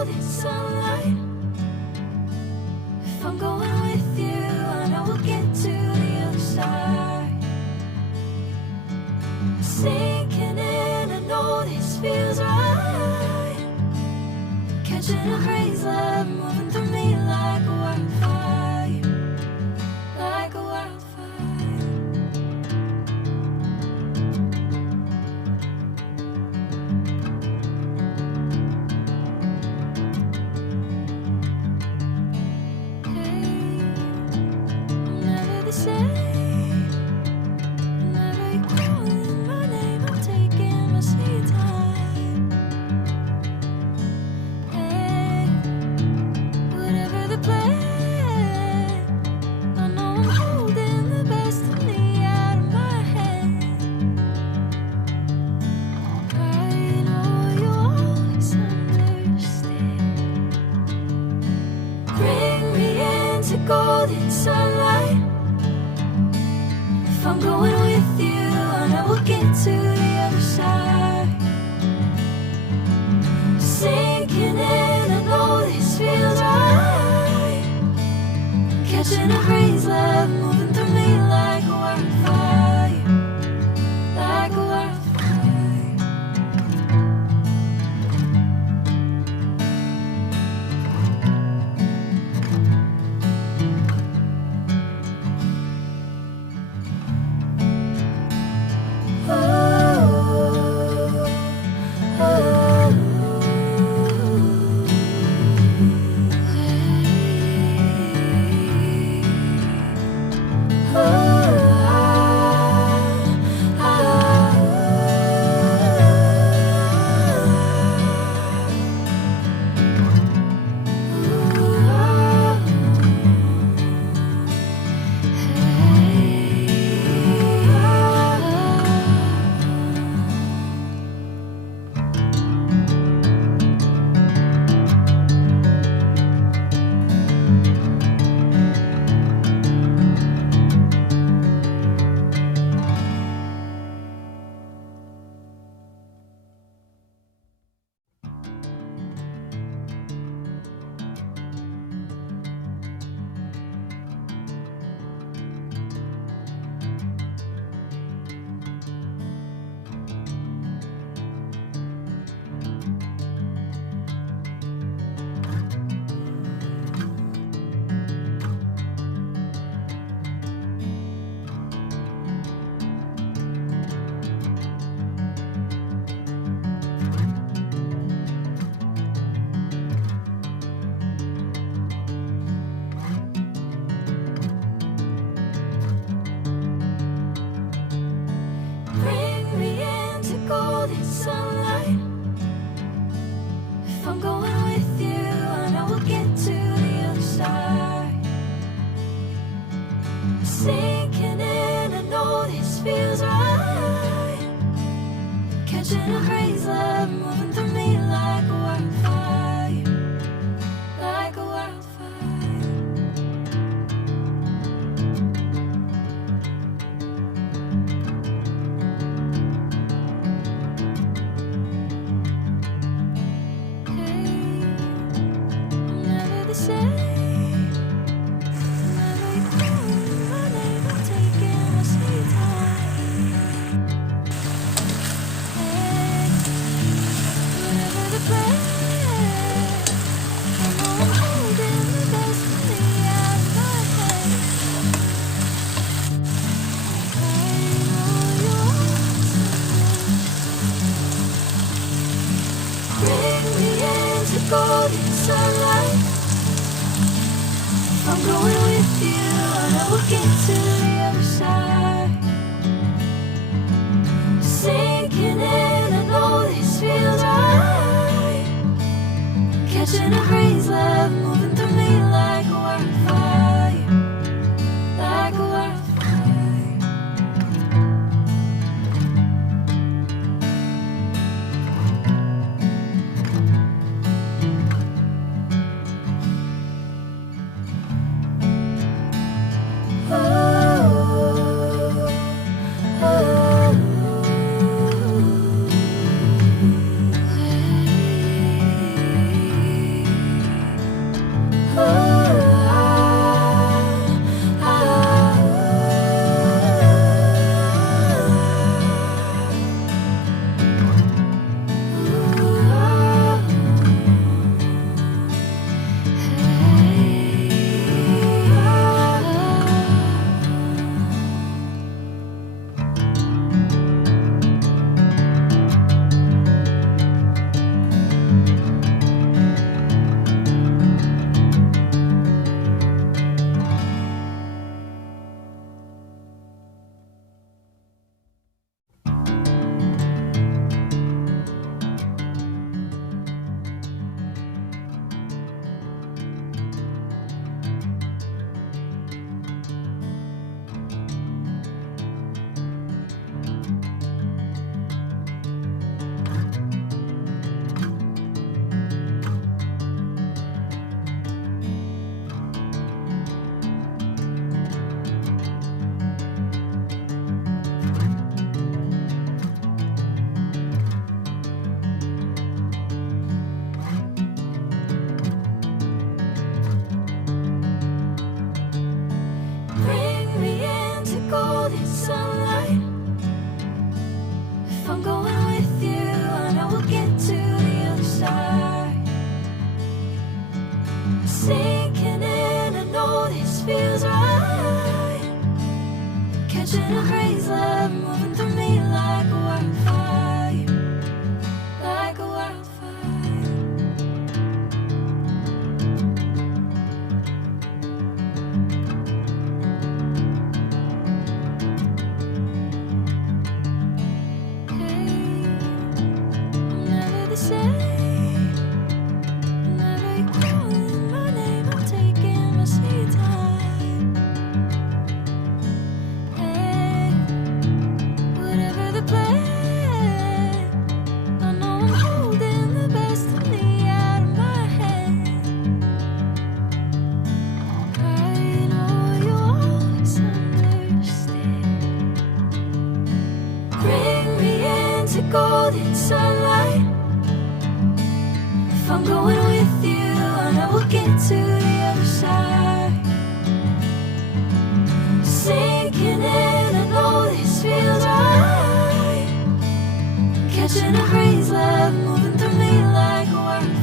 golden sunlight. If I'm going with you, I know we'll get to the other side. Sinking in, I know this feels right. Catching a crazy love moving through me like a wildfire, like a wildfire. Golden sunlight. If I'm going with you, I know we'll get to the other side. Sinking in, I know this feels right. Catching a crazy love moving through me like a wildfire, like a wildfire. Golden sunlight. If I'm going with you, I know we'll get to the other side. Sinking in, I know this feels right. Catching a crazy love moving through me like a wildfire, like a wildfire. Golden sunlight. If I'm going with you, I know we'll get to the other side. Sinking in, I know this feels right. Catching a crazy love moving through me like a wildfire, like a wildfire. Oh, oh, oh. sunlight. If I'm going with you, I know we'll get to the other side. Sinking in, I know this feels right. Catching a breeze, love moving through me like a wildfire, like a wildfire. Hey, I'm never the same. Whenever you're calling my name, I'm taking my sweet time. Hey, whatever the plan, I know I'm holding the best of me out of my hand. I know you always understand. Bring me into golden sunlight. If I'm going with you, I know we'll get to the other side. Sinking in, I know this feels right. Catching a breeze, love moving through me like a wildfire.